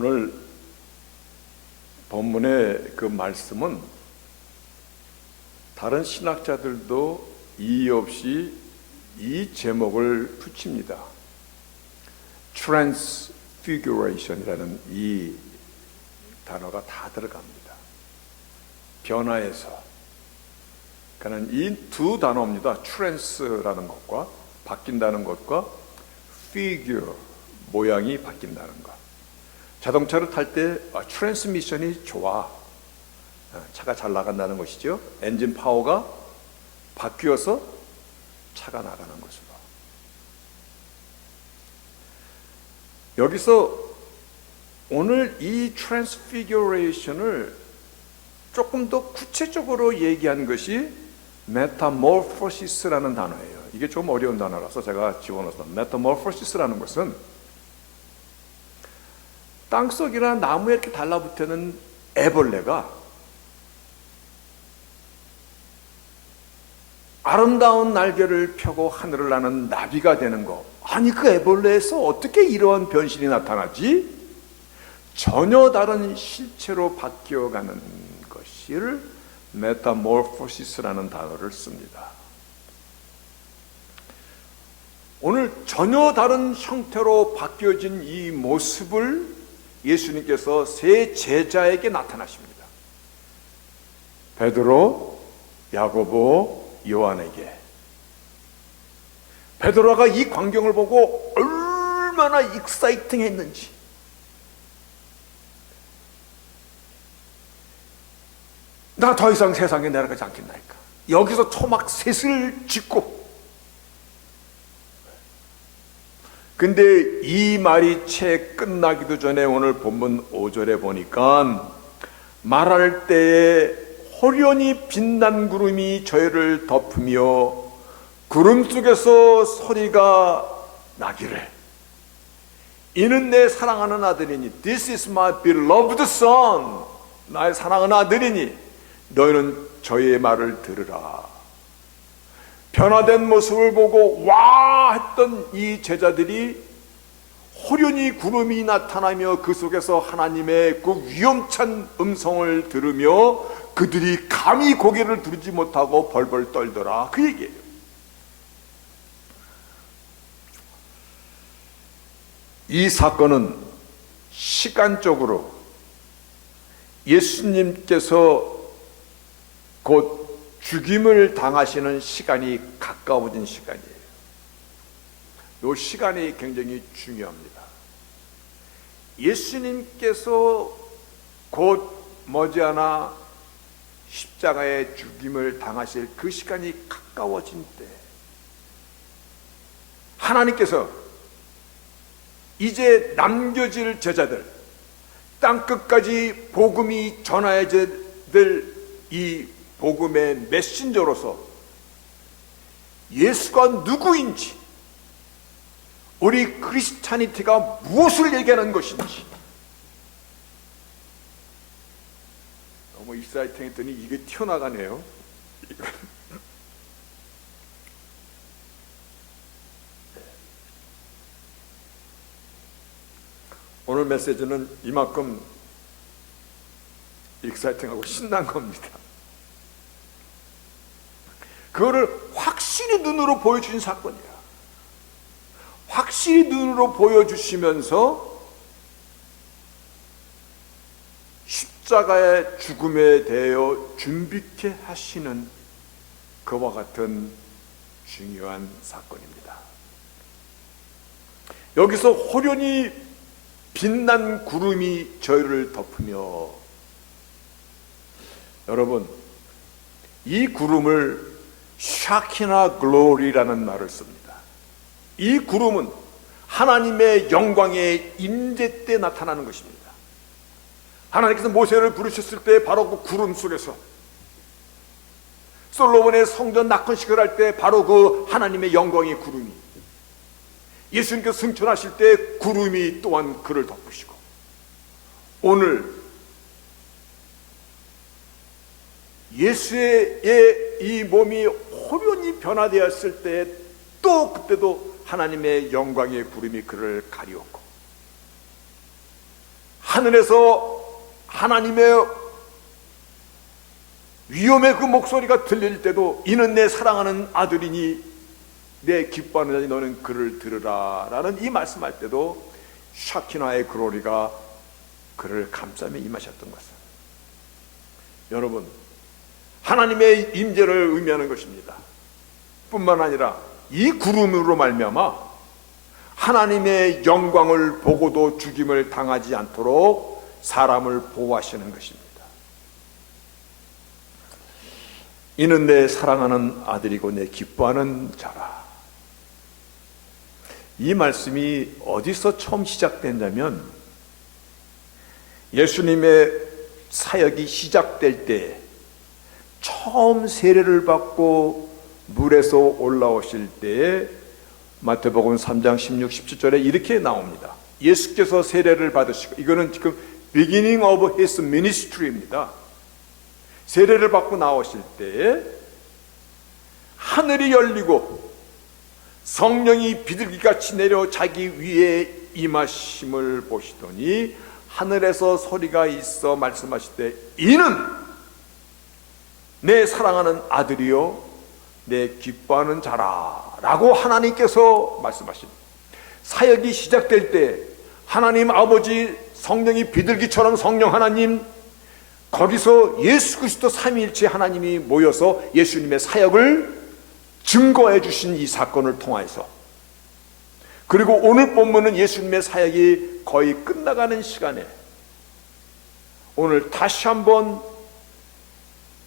오늘 본문의 그 말씀은 다른 신학자들도 이의 없이 이 제목을 붙입니다. Transfiguration이라는 이 단어가 다 들어갑니다. 변화에서. 그러니까 이 두 단어입니다. Trans라는 것과 바뀐다는 것과 figure, 모양이 바뀐다는 것. 자동차를 탈 때 트랜스미션이 좋아. 차가 잘 나간다는 것이죠. 엔진 파워가 바뀌어서 차가 나가는 것으로. 여기서 오늘 이 트랜스피규레이션을 조금 더 구체적으로 얘기한 것이 메타모포시스라는 단어예요. 이게 좀 어려운 단어라서 제가 집어넣었습니다. 메타모포시스라는 것은 땅속이나 나무에 이렇게 달라붙는 애벌레가 아름다운 날개를 펴고 하늘을 나는 나비가 되는 거. 아니, 그 애벌레에서 어떻게 이러한 변신이 나타나지? 전혀 다른 실체로 바뀌어가는 것을 메타모포시스라는 단어를 씁니다. 오늘 전혀 다른 형태로 바뀌어진 이 모습을 예수님께서 세 제자에게 나타나십니다. 베드로, 야고보, 요한에게. 베드로가 이 광경을 보고 얼마나 익사이팅했는지, 나 더 이상 세상에 내려가지 않겠나이까. 여기서 초막 셋을 짓고. 근데 이 말이 채 끝나기도 전에 오늘 본문 5절에 보니까 말할 때에 호련히 빛난 구름이 저희를 덮으며 구름 속에서 소리가 나기를, 이는 내 사랑하는 아들이니, This is my beloved son, 나의 사랑하는 아들이니 너희는 저의 말을 들으라. 변화된 모습을 보고 와 했던 이 제자들이 호련히 구름이 나타나며 그 속에서 하나님의 그 위험찬 음성을 들으며 그들이 감히 고개를 들지 못하고 벌벌 떨더라, 그 얘기예요. 이 사건은 시간적으로 예수님께서 곧 죽임을 당하시는 시간이 가까워진 시간이에요. 이 시간이 굉장히 중요합니다. 예수님께서 곧 머지않아 십자가의 죽임을 당하실 그 시간이 가까워진 때, 하나님께서 이제 남겨질 제자들, 땅끝까지 복음이 전해져야 될 이 복음의 메신저로서 예수가 누구인지, 우리 크리스찬이티가 무엇을 얘기하는 것인지. 너무 익사이팅했더니 이게 튀어나가네요. 오늘 메시지는 이만큼 익사이팅하고 신난 겁니다. 그거를 확실히 눈으로 보여주신 사건이야. 확실히 눈으로 보여주시면서 십자가의 죽음에 대하여 준비케 하시는 그와 같은 중요한 사건입니다. 여기서 호련히 빛난 구름이 저희를 덮으며, 여러분, 이 구름을 샤키나 글로리라는 말을 씁니다. 이 구름은 하나님의 영광의 임재 때 나타나는 것입니다. 하나님께서 모세를 부르셨을 때 바로 그 구름 속에서, 솔로몬의 성전 낙헌식을 할 때 바로 그 하나님의 영광의 구름이, 예수님께서 승천하실 때 구름이 또한 그를 덮으시고, 오늘 예수의 이 몸이 호련히 변화되었을 때 또 그때도 하나님의 영광의 구름이 그를 가리웠고, 하늘에서 하나님의 위엄의 그 목소리가 들릴 때도 이는 내 사랑하는 아들이니 내 기뻐하는 자니 너는 그를 들으라 라는 이 말씀할 때도 샤키나의 글로리가 그를 감싸며 임하셨던 것은, 여러분, 하나님의 임재를 의미하는 것입니다. 뿐만 아니라 이 구름으로 말미암아 하나님의 영광을 보고도 죽임을 당하지 않도록 사람을 보호하시는 것입니다. 이는 내 사랑하는 아들이고 내 기뻐하는 자라. 이 말씀이 어디서 처음 시작됐냐면 예수님의 사역이 시작될 때 처음 세례를 받고 물에서 올라오실 때에 마태복음 3장 16, 17절에 이렇게 나옵니다. 예수께서 세례를 받으시고, 이거는 지금 beginning of his ministry입니다. 세례를 받고 나오실 때에 하늘이 열리고 성령이 비둘기같이 내려 자기 위에 임하심을 보시더니 하늘에서 소리가 있어 말씀하실 때 이는 내 사랑하는 아들이요 내 기뻐하는 자라 라고 하나님께서 말씀하십니다. 사역이 시작될 때 하나님 아버지 성령이 비둘기처럼 성령 하나님, 거기서 예수 그리스도 삼위일체 하나님이 모여서 예수님의 사역을 증거해 주신 이 사건을 통해서, 그리고 오늘 본문은 예수님의 사역이 거의 끝나가는 시간에 오늘 다시 한번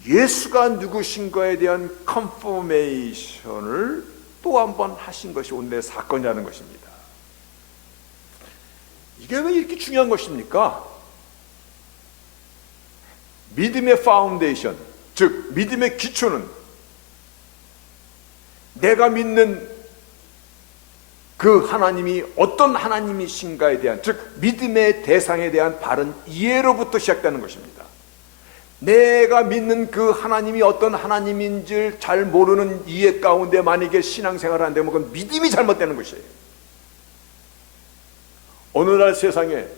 예수가 누구신가에 대한 컨포메이션을 또 한번 하신 것이 오늘의 사건이라는 것입니다. 이게 왜 이렇게 중요한 것입니까? 믿음의 파운데이션, 즉 믿음의 기초는 내가 믿는 그 하나님이 어떤 하나님이신가에 대한, 즉 믿음의 대상에 대한 바른 이해로부터 시작되는 것입니다. 내가 믿는 그 하나님이 어떤 하나님인지 잘 모르는 이해 가운데 만약에 신앙생활을 한다면 그건 믿음이 잘못되는 것이에요. 오늘날 세상에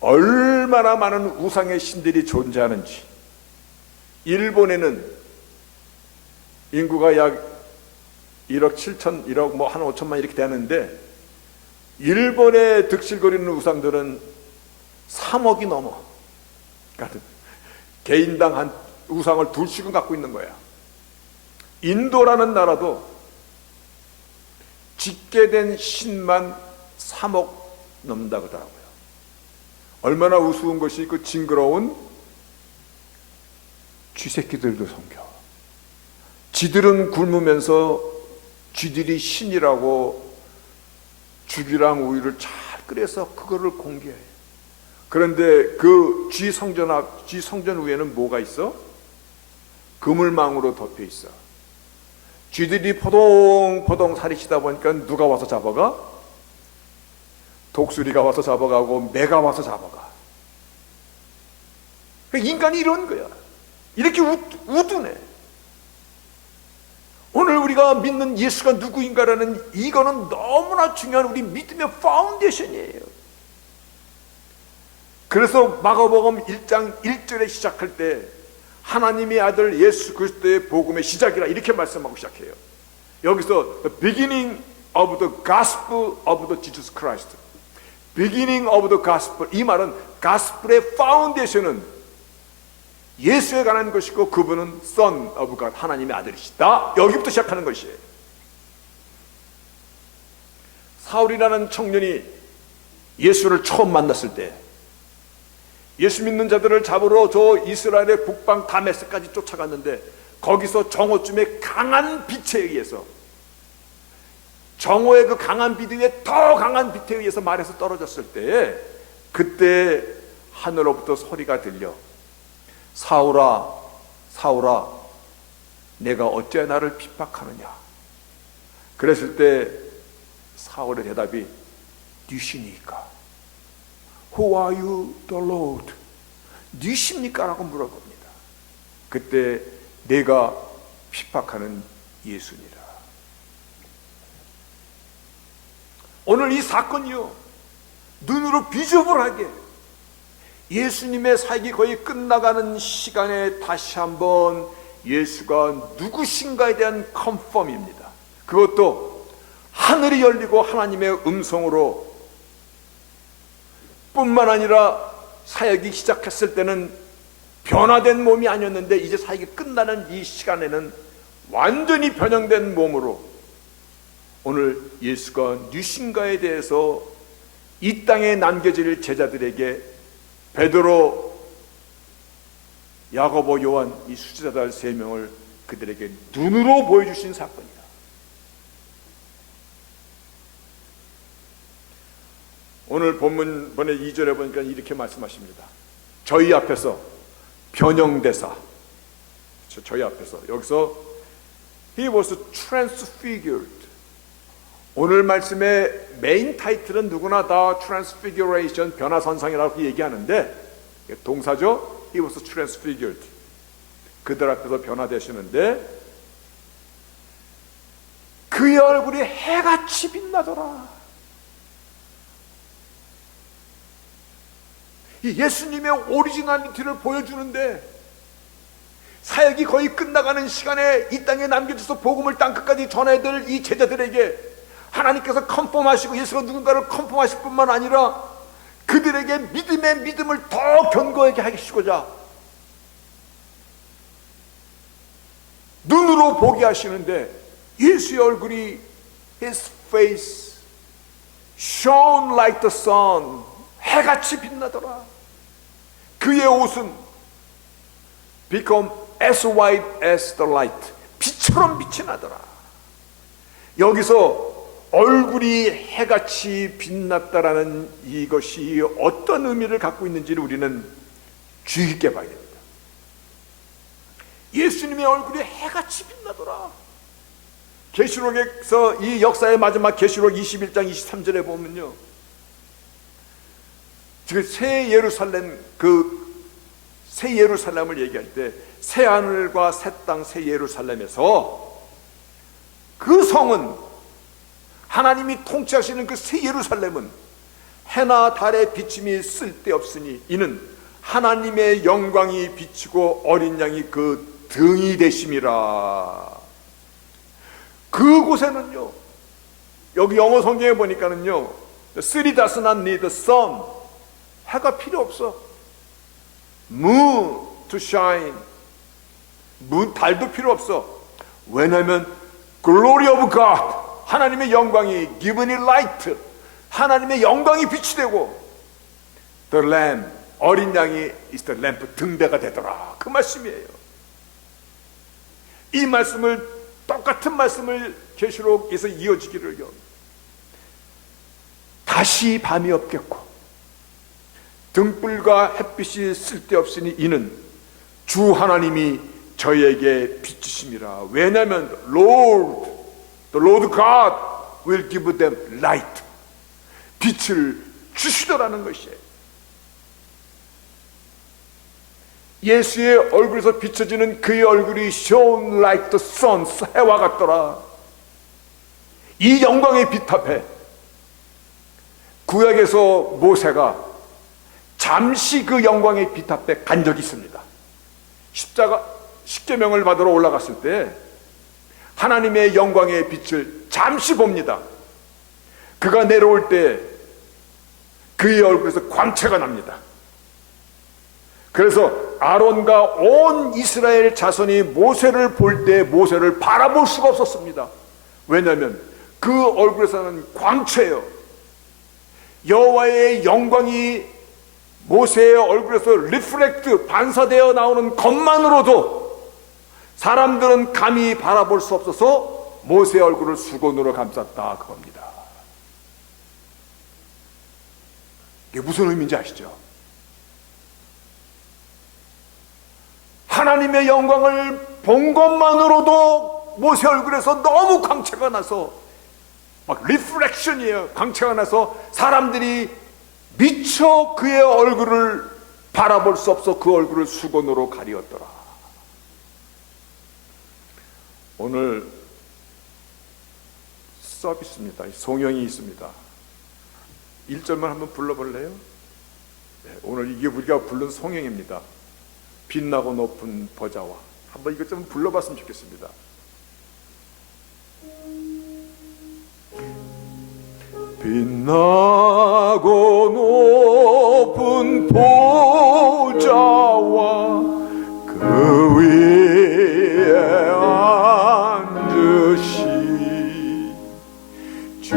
얼마나 많은 우상의 신들이 존재하는지, 일본에는 인구가 약 1억 7천, 1억 뭐 한 5천만 이렇게 되는데 일본에 득실거리는 우상들은 3억이 넘어. 그러니까 개인당 한 우상을 둘씩은 갖고 있는 거야. 인도라는 나라도 짓게 된 신만 3억 넘는다 그러더라고요. 얼마나 우스운 것이 그 징그러운 쥐새끼들도 섬겨. 쥐들은 굶으면서 쥐들이 신이라고 죽이랑 우유를 잘 끓여서 그거를 공개해. 그런데 그 쥐 성전 위에는 뭐가 있어? 그물망으로 덮여 있어. 쥐들이 포동포동 살이치다 보니까 누가 와서 잡아가? 독수리가 와서 잡아가고 매가 와서 잡아가. 인간이 이런 거야. 이렇게 우둔해. 오늘 우리가 믿는 예수가 누구인가라는 이거는 너무나 중요한 우리 믿음의 파운데이션이에요. 그래서 마가복음 1장 1절에 시작할 때 하나님의 아들 예수 그리스도의 복음의 시작이라 이렇게 말씀하고 시작해요. 여기서 the beginning of the gospel of the Jesus Christ, beginning of the gospel, 이 말은 가스펠의 파운데이션은 예수에 관한 것이고 그분은 Son of God, 하나님의 아들이시다. 여기부터 시작하는 것이에요. 사울이라는 청년이 예수를 처음 만났을 때 예수 믿는 자들을 잡으러 저 이스라엘의 북방 다메섹까지 쫓아갔는데 거기서 정오쯤에 강한 빛에 의해서, 정오의 그 강한 빛 위에 더 강한 빛에 의해서 말에서 떨어졌을 때 그때 하늘로부터 소리가 들려 사울아 사울아 내가 어찌 나를 핍박하느냐. 그랬을 때 사울의 대답이 니시니까 Who are you, the Lord? 니십니까? 라고 물어봅니다. 그때 내가 핍박하는 예수니라. 오늘 이 사건이요 눈으로 비주얼하게 예수님의 사역이 거의 끝나가는 시간에 다시 한번 예수가 누구신가에 대한 컨펌입니다. 그것도 하늘이 열리고 하나님의 음성으로 뿐만 아니라 사역이 시작했을 때는 변화된 몸이 아니었는데 이제 사역이 끝나는 이 시간에는 완전히 변형된 몸으로 오늘 예수가 누구신가에 대해서 이 땅에 남겨질 제자들에게 베드로, 야고보, 요한 이 수제자들 3명을 그들에게 눈으로 보여주신 사건이다. 오늘 본문의 2절에 보니까 이렇게 말씀하십니다. 저희 앞에서 변형대사, 저희 앞에서, 여기서 He was transfigured. 오늘 말씀의 메인 타이틀은 누구나 다 transfiguration, 변화선상이라고 얘기하는데 동사죠. He was transfigured. 그들 앞에서 변화되시는데 그의 얼굴이 해같이 빛나더라. 이 예수님의 오리지널리티를 보여주는데 사역이 거의 끝나가는 시간에 이 땅에 남겨져서 복음을 땅끝까지 전해야 될 이 제자들에게 하나님께서 컨펌하시고 예수가 누군가를 컨펌하실 뿐만 아니라 그들에게 믿음의 믿음을 더 견고하게 하시고자 눈으로 보게 하시는데 예수의 얼굴이 His face shone like the sun, 해같이 빛나더라. 그의 옷은 become as white as the light, 빛처럼 빛이 나더라. 여기서 얼굴이 해같이 빛났다라는 이것이 어떤 의미를 갖고 있는지를 우리는 주의 깊게 봐야 됩니다. 예수님의 얼굴이 해같이 빛나더라. 계시록에서 이 역사의 마지막 계시록 21장 23절에 보면요, 새 예루살렘을 얘기할 때 새 하늘과 새 땅, 새 예루살렘에서 그 성은 하나님이 통치하시는 그 새 예루살렘은 해나 달의 비침이 쓸데없으니 이는 하나님의 영광이 비치고 어린 양이 그 등이 되심이라. 그곳에는요, 여기 영어 성경에 보니까는요, The city does not need the sun. 해가 필요 없어. Moon to shine. 달도 필요 없어. 왜냐하면 Glory of God, 하나님의 영광이 given in light, 하나님의 영광이 빛이 되고 The Lamb, 어린 양이 is the lamp, 등대가 되더라. 그 말씀이에요. 이 말씀을, 똑같은 말씀을 계시록에서 이어지기를요, 다시 밤이 없겠고 등불과 햇빛이 쓸데없으니 이는 주 하나님이 저희에게 비추심이라. 왜냐하면 Lord, the Lord God will give them light, 빛을 주시더라는 것이에요. 예수의 얼굴에서 비춰지는 그의 얼굴이 shone like the sun, 해와 같더라. 이 영광의 빛 앞에 구약에서 모세가 잠시 그 영광의 빛 앞에 간 적이 있습니다. 십계명을 받으러 올라갔을 때 하나님의 영광의 빛을 잠시 봅니다. 그가 내려올 때 그의 얼굴에서 광채가 납니다. 그래서 아론과 온 이스라엘 자손이 모세를 볼 때 모세를 바라볼 수가 없었습니다. 왜냐하면 그 얼굴에서는 광채예요. 여호와의 영광이 모세의 얼굴에서 리플렉트, 반사되어 나오는 것만으로도 사람들은 감히 바라볼 수 없어서 모세의 얼굴을 수건으로 감쌌다, 그겁니다. 이게 무슨 의미인지 아시죠? 하나님의 영광을 본 것만으로도 모세 얼굴에서 너무 광채가 나서, 막 리플렉션이에요. 광채가 나서 사람들이 미처 그의 얼굴을 바라볼 수 없어 그 얼굴을 수건으로 가리었더라. 오늘 서비스입니다. 송영이 있습니다. 1절만 한번 불러볼래요? 오늘 이게 우리가 부른 송영입니다. 빛나고 높은 보좌와. 한번 이것 좀 불러봤으면 좋겠습니다. 빛나고 높은 보좌와 그 위에 앉으신 주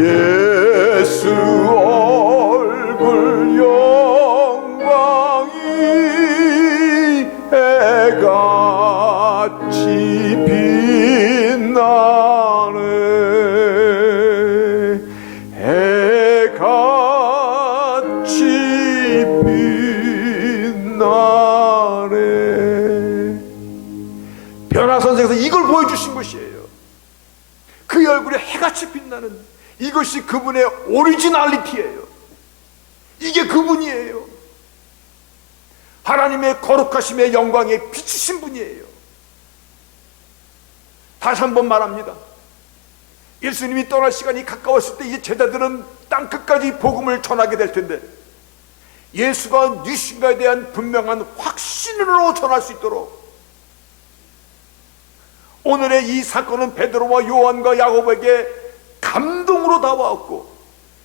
예수 얼굴 영광이 해같이 빛나네. 해같이 빛나네. 변화 선생에서 이걸 보여주신 것이에요. 그의 얼굴에 해같이 빛나는 이것이 그분의 오리지널리티예요. 이게 그분이에요. 하나님의 거룩하심의 영광에 비치신 분이에요. 다시 한번 말합니다. 예수님이 떠날 시간이 가까웠을 때 이제 제자들은 땅끝까지 복음을 전하게 될 텐데, 예수가 누신가에 대한 분명한 확신으로 전할 수 있도록 오늘의 이 사건은 베드로와 요한과 야고보에게 감동으로 다가왔고,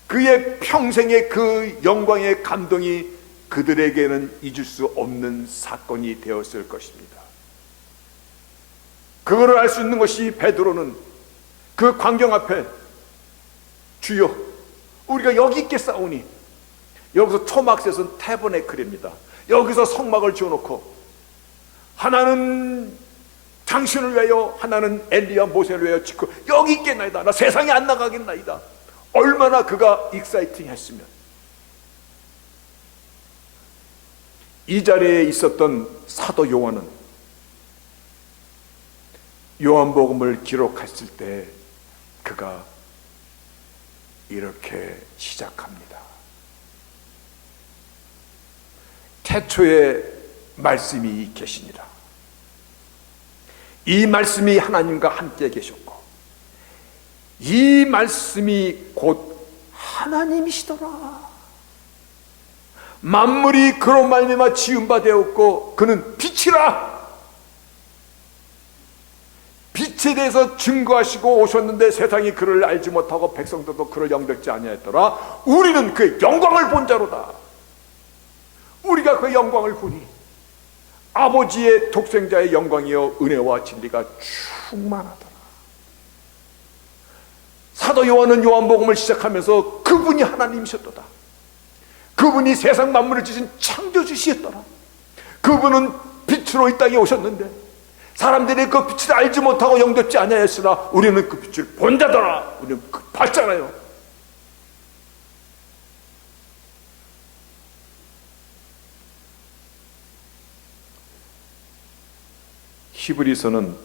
그의 평생의 그 영광의 감동이 그들에게는 잊을 수 없는 사건이 되었을 것입니다. 그거를 알 수 있는 것이 베드로는 그 광경 앞에 주여 우리가 여기 있겠사오니, 여기서 초막셋은 태버네클입니다. 여기서 성막을 지어놓고 하나는 당신을 위하여 하나는 엘리야 모세를 위하여 짓고 여기 있겠나이다. 나 세상에 안 나가겠나이다. 얼마나 그가 익사이팅했으면. 이 자리에 있었던 사도 요한은 요한복음을 기록했을 때 그가 이렇게 시작합니다. 태초에 말씀이 계시니라. 이 말씀이 하나님과 함께 계셨고 이 말씀이 곧 하나님이시더라. 만물이 그로 말미암아 지은 바 되었고 그는 빛이라. 빛에 대해서 증거하시고 오셨는데 세상이 그를 알지 못하고 백성들도 그를 영접지 아니하였더라. 우리는 그의 영광을 본 자로다. 우리가 그의 영광을 보니 아버지의 독생자의 영광이요 은혜와 진리가 충만하더라. 사도 요한은 요한복음을 시작하면서 그분이 하나님이셨도다. 그분이 세상 만물을 지신 창조주시였더라. 그분은 빛으로 이 땅에 오셨는데 사람들이 그 빛을 알지 못하고 영접지 아니하였으나 우리는 그 빛을 본 자더라. 우리는 그 봤잖아요. 히브리서는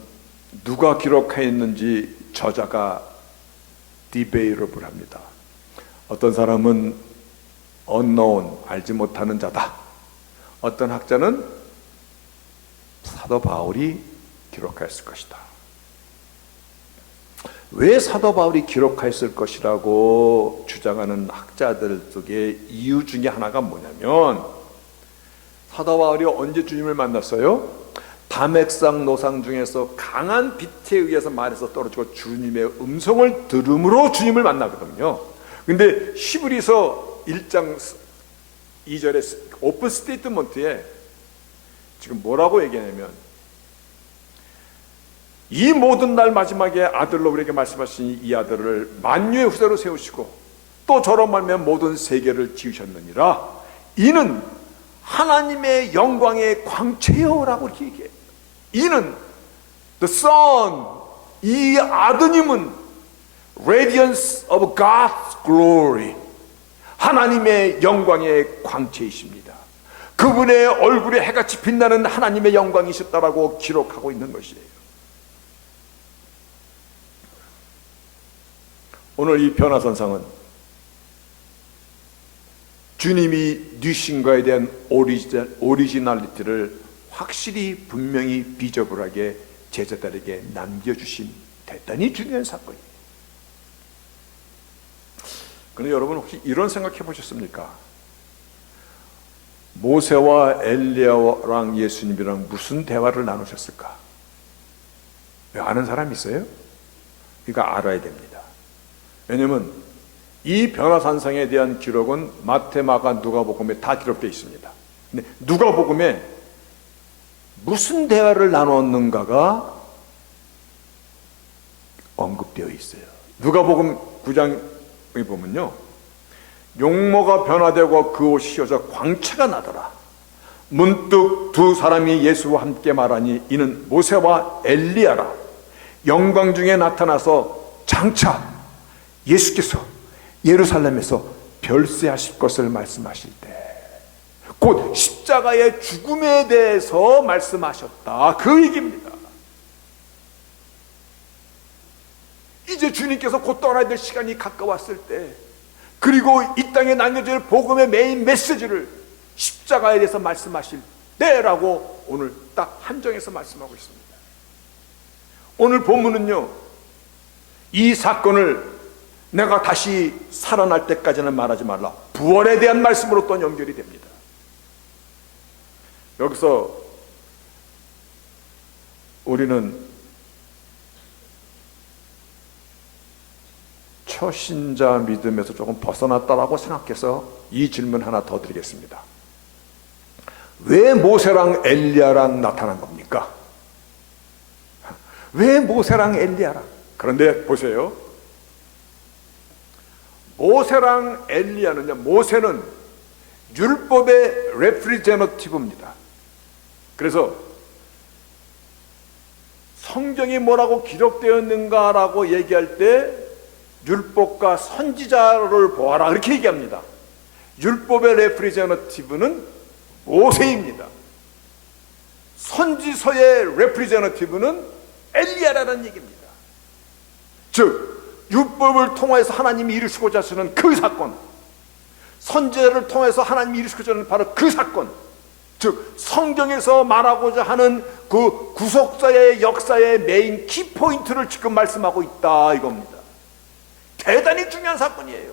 누가 기록했는지 저자가 디베이러블합니다. 어떤 사람은 unknown, 알지 못하는 자다. 어떤 학자는 사도 바울이 기록했을 것이다. 왜 사도 바울이 기록했을 것이라고 주장하는 학자들 속에 이유 중에 하나가 뭐냐면, 사도 바울이 언제 주님을 만났어요? 담액상 노상 중에서 강한 빛에 의해서 말에서 떨어지고 주님의 음성을 들음으로 주님을 만나거든요. 근데 히브리서 1장 2절에 오픈 스테이트먼트에 지금 뭐라고 얘기하냐면, 이 모든 날 마지막에 아들로 우리에게 말씀하신 이 아들을 만유의 후세로 세우시고 또 저로 말미암아 모든 세계를 지으셨느니라. 이는 하나님의 영광의 광채요라고 이렇게 얘기해요. 이는 the Son, 이 아드님은 radiance of God's glory, 하나님의 영광의 광채이십니다. 그분의 얼굴에 해같이 빛나는 하나님의 영광이셨다라고 기록하고 있는 것이에요. 오늘 이 변화선상은 주님이 뉘신과에 대한 오리지널리티를 확실히 분명히 비저블하게 제자들에게 남겨주신 대단히 중요한 사건이에요. 그런데 여러분 혹시 이런 생각해 보셨습니까? 모세와 엘리야랑 예수님이랑 무슨 대화를 나누셨을까? 아는 사람 있어요? 이거 알아야 됩니다. 왜냐하면 이 변화산상에 대한 기록은 마태, 마가, 누가복음에 다 기록되어 있습니다. 근데 누가복음에 무슨 대화를 나눴는가가 언급되어 있어요. 누가복음 9장에 보면요, 용모가 변화되고 그 옷이 휘어져 광채가 나더라. 문득 두 사람이 예수와 함께 말하니 이는 모세와 엘리야라. 영광 중에 나타나서 장차 예수께서 예루살렘에서 별세하실 것을 말씀하실 때 곧 십자가의 죽음에 대해서 말씀하셨다, 그 얘기입니다. 이제 주님께서 곧 떠나야 될 시간이 가까웠을 때, 그리고 이 땅에 남겨질 복음의 메인 메시지를 십자가에 대해서 말씀하실 때라고 오늘 딱 한정해서 말씀하고 있습니다. 오늘 본문은요, 이 사건을 내가 다시 살아날 때까지는 말하지 말라, 부활에 대한 말씀으로 또 연결이 됩니다. 여기서 우리는 초신자 믿음에서 조금 벗어났다라고 생각해서 이 질문 하나 더 드리겠습니다. 왜 모세랑 엘리야랑 나타난 겁니까? 왜 모세랑 엘리야랑? 그런데 보세요, 모세랑 엘리야는요, 모세는 율법의 레프리제너티브입니다. 그래서 성경이 뭐라고 기록되었는가라고 얘기할 때 율법과 선지자를 보아라, 이렇게 얘기합니다. 율법의 레프리제너티브는 모세입니다. 선지서의 레프리제너티브는 엘리야라는 얘기입니다. 즉 율법을 통해서 하나님이 이루시고자 하시는 그 사건, 선지자를 통해서 하나님이 이루시고자 하는 바로 그 사건, 즉 성경에서 말하고자 하는 그 구속사의 역사의 메인 키포인트를 지금 말씀하고 있다, 이겁니다. 대단히 중요한 사건이에요.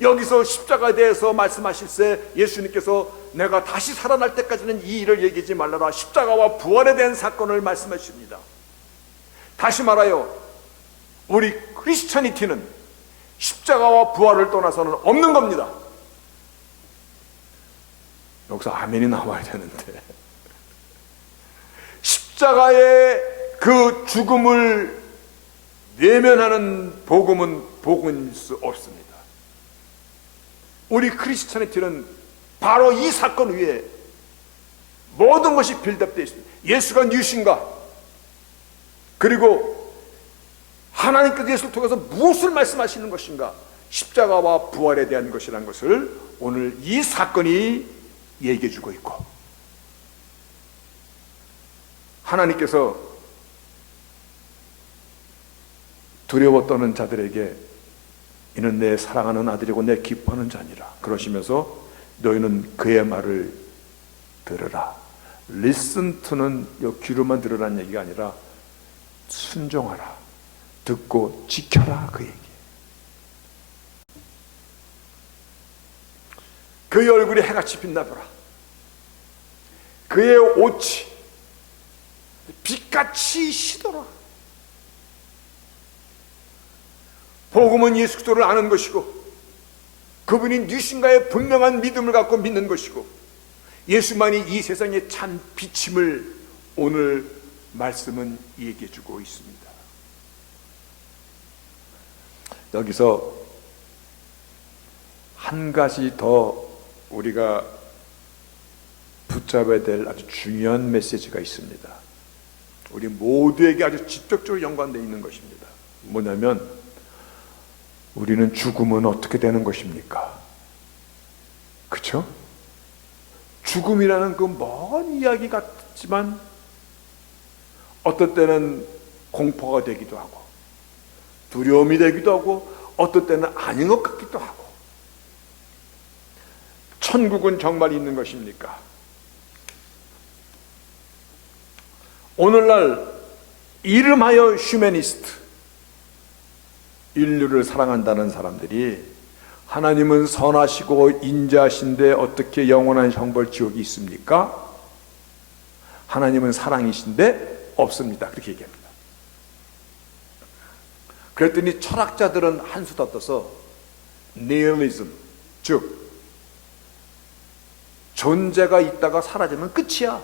여기서 십자가에 대해서 말씀하실 때 예수님께서 내가 다시 살아날 때까지는 이 일을 얘기하지 말라라, 십자가와 부활에 대한 사건을 말씀하십니다. 다시 말하여 우리 크리스찬이티는 십자가와 부활을 떠나서는 없는 겁니다. 여기서 아멘이 나와야 되는데, 십자가의 그 죽음을 외면하는 복음은 복음일 수 없습니다. 우리 크리스찬이티는 바로 이 사건 위에 모든 것이 빌드업되어 있습니다. 예수가 누구신가, 그리고 하나님께서 예수를 통해서 무엇을 말씀하시는 것인가, 십자가와 부활에 대한 것이라는 것을 오늘 이 사건이 얘기해 주고 있고, 하나님께서 두려워 떠는 자들에게 이는 내 사랑하는 아들이고 내 기뻐하는 자니라 그러시면서 너희는 그의 말을 들으라. Listen to는 귀로만 들으라는 얘기가 아니라 순종하라, 듣고 지켜라, 그 얘기. 그의 얼굴이 해같이 빛나더라. 그의 옷이 빛같이 시더라. 복음은 예수 그리스도를 아는 것이고 그분이 누구신가의 분명한 믿음을 갖고 믿는 것이고 예수만이 이 세상의 참 빛임을 오늘 말씀은 얘기해 주고 있습니다. 여기서 한 가지 더 우리가 붙잡아야 될 아주 중요한 메시지가 있습니다. 우리 모두에게 아주 직접적으로 연관되어 있는 것입니다. 뭐냐면 우리는 죽으면 어떻게 되는 것입니까? 그렇죠? 죽음이라는 그 먼 이야기 같지만 어떤 때는 공포가 되기도 하고 두려움이 되기도 하고 어떤 때는 아닌 것 같기도 하고. 천국은 정말 있는 것입니까? 오늘날 이름하여 휴머니스트, 인류를 사랑한다는 사람들이 하나님은 선하시고 인자하신데 어떻게 영원한 형벌 지옥이 있습니까? 하나님은 사랑이신데 없습니다. 그렇게 얘기합니다. 그랬더니 철학자들은 한수다 떠서 니힐리즘, 즉 존재가 있다가 사라지면 끝이야.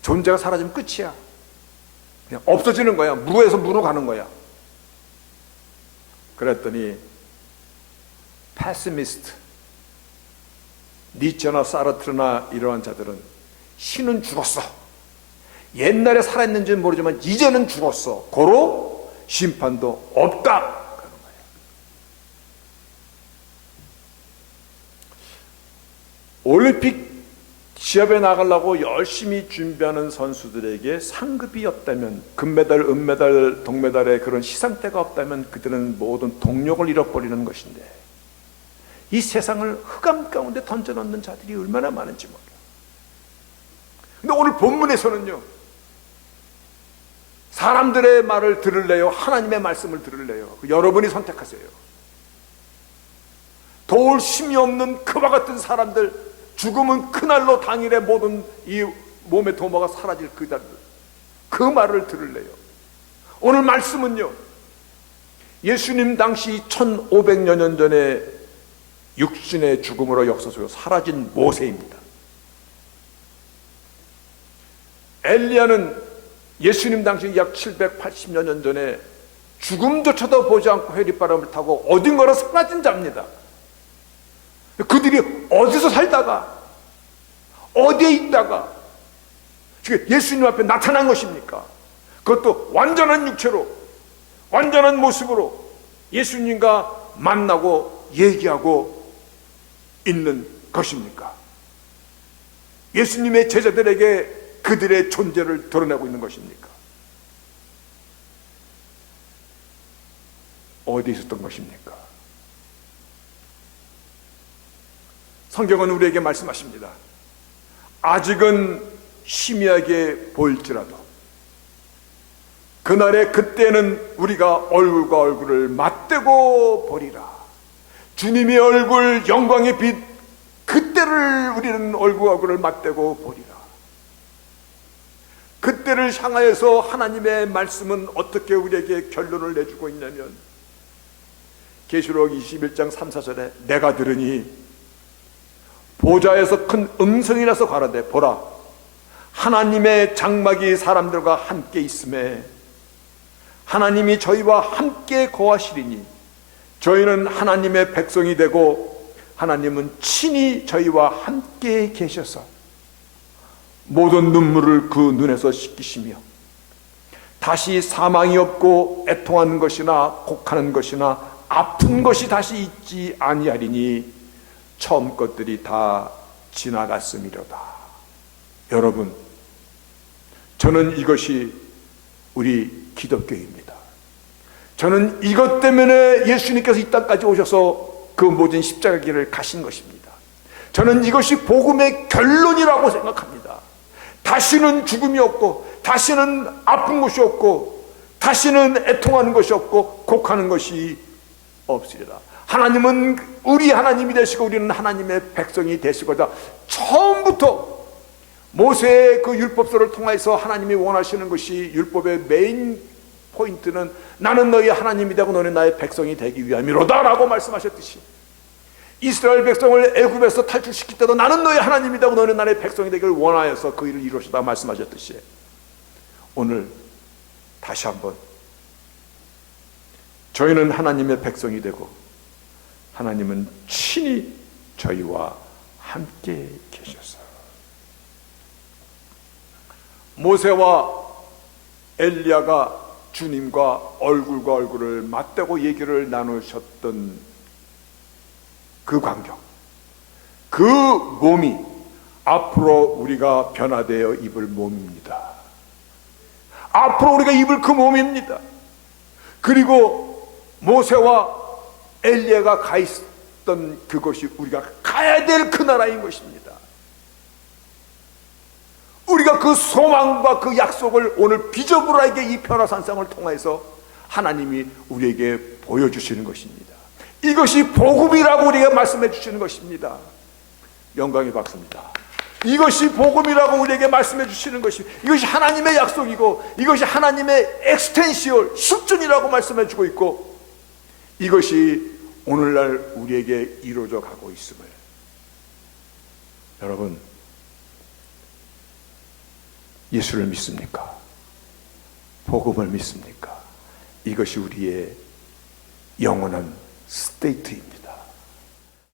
존재가 사라지면 끝이야. 그냥 없어지는 거야. 무에서 무로 가는 거야. 그랬더니 패시미스트, 니체나 사르트르나 이러한 자들은 신은 죽었어. 옛날에 살아있는지는 모르지만 이제는 죽었어. 고로 심판도 없다. 그러는 거예요. 올림픽 시합에 나가려고 열심히 준비하는 선수들에게 상급이 없다면, 금메달, 은메달, 동메달의 그런 시상대가 없다면 그들은 모든 동력을 잃어버리는 것인데, 이 세상을 흑암 가운데 던져놓는 자들이 얼마나 많은지 몰라. 근데 오늘 본문에서는요, 사람들의 말을 들을래요? 하나님의 말씀을 들을래요? 여러분이 선택하세요. 도울 힘이 없는 그와 같은 사람들, 죽음은 그날로 당일에 모든 이 몸의 도마가 사라질 그 말을 들을래요? 오늘 말씀은요, 예수님 당시 1500여 년 전에 육신의 죽음으로 역사속에 사라진 모세입니다. 엘리야는 예수님 당시 약 780여 년 전에 죽음조차도 보지 않고 회리바람을 타고 어딘가로 사라진 자입니다. 그들이 어디서 살다가 어디에 있다가 지금 예수님 앞에 나타난 것입니까? 그것도 완전한 육체로, 완전한 모습으로 예수님과 만나고 얘기하고 있는 것입니까? 예수님의 제자들에게 그들의 존재를 드러내고 있는 것입니까? 어디에 있었던 것입니까? 성경은 우리에게 말씀하십니다. 아직은 희미하게 보일지라도 그날에 그때는 우리가 얼굴과 얼굴을 맞대고 보리라. 주님의 얼굴, 영광의 빛, 그때를 우리는 얼굴과 얼굴을 맞대고 보리라. 그때를 향하여서 하나님의 말씀은 어떻게 우리에게 결론을 내주고 있냐면, 계시록 21장 3, 4절에 내가 들으니 보좌에서 큰 음성이 나서 가라되, 보라, 하나님의 장막이 사람들과 함께 있음에 하나님이 저희와 함께 거하시리니 저희는 하나님의 백성이 되고 하나님은 친히 저희와 함께 계셔서 모든 눈물을 그 눈에서 씻기시며 다시 사망이 없고 애통하는 것이나 곡하는 것이나 아픈 것이 다시 있지 아니하리니 처음 것들이 다 지나갔음이로다. 여러분, 저는 이것이 우리 기독교입니다. 저는 이것 때문에 예수님께서 이 땅까지 오셔서 그 모든 십자가 길을 가신 것입니다. 저는 이것이 복음의 결론이라고 생각합니다. 다시는 죽음이 없고, 다시는 아픈 것이 없고, 다시는 애통하는 것이 없고, 곡하는 것이 없으리라. 하나님은 우리 하나님이 되시고 우리는 하나님의 백성이 되시고자 처음부터 모세의 그 율법서를 통해서 하나님이 원하시는 것이, 율법의 메인 포인트는 나는 너희 하나님이 되고 너는 나의 백성이 되기 위함이로다 라고 말씀하셨듯이, 이스라엘 백성을 애굽에서 탈출시킬 때도 나는 너희 하나님이 되고 너는 나의 백성이 되기를 원하여서 그 일을 이루시다 말씀하셨듯이, 오늘 다시 한번 저희는 하나님의 백성이 되고 하나님은 친히 저희와 함께 계셔서, 모세와 엘리야가 주님과 얼굴과 얼굴을 맞대고 얘기를 나누셨던 그 광경, 그 몸이 앞으로 우리가 변화되어 입을 몸입니다. 앞으로 우리가 입을 그 몸입니다. 그리고 모세와 엘리야가 가 있었던 그것이 우리가 가야 될 그 나라인 것입니다. 우리가 그 소망과 그 약속을 오늘 비저불하게 이 변화산상을 통해서 하나님이 우리에게 보여주시는 것입니다. 이것이 복음이라고 우리에게 말씀해 주시는 것입니다. 영광의 박수입니다. 이것이 복음이라고 우리에게 말씀해 주시는 것입니다. 이것이 하나님의 약속이고 이것이 하나님의 엑스텐시얼 실존이라고 말씀해 주고 있고 이것이 오늘날 우리에게 이루어져 가고 있음을, 여러분 예수를 믿습니까? 복음을 믿습니까? 이것이 우리의 영원한 스테이트입니다.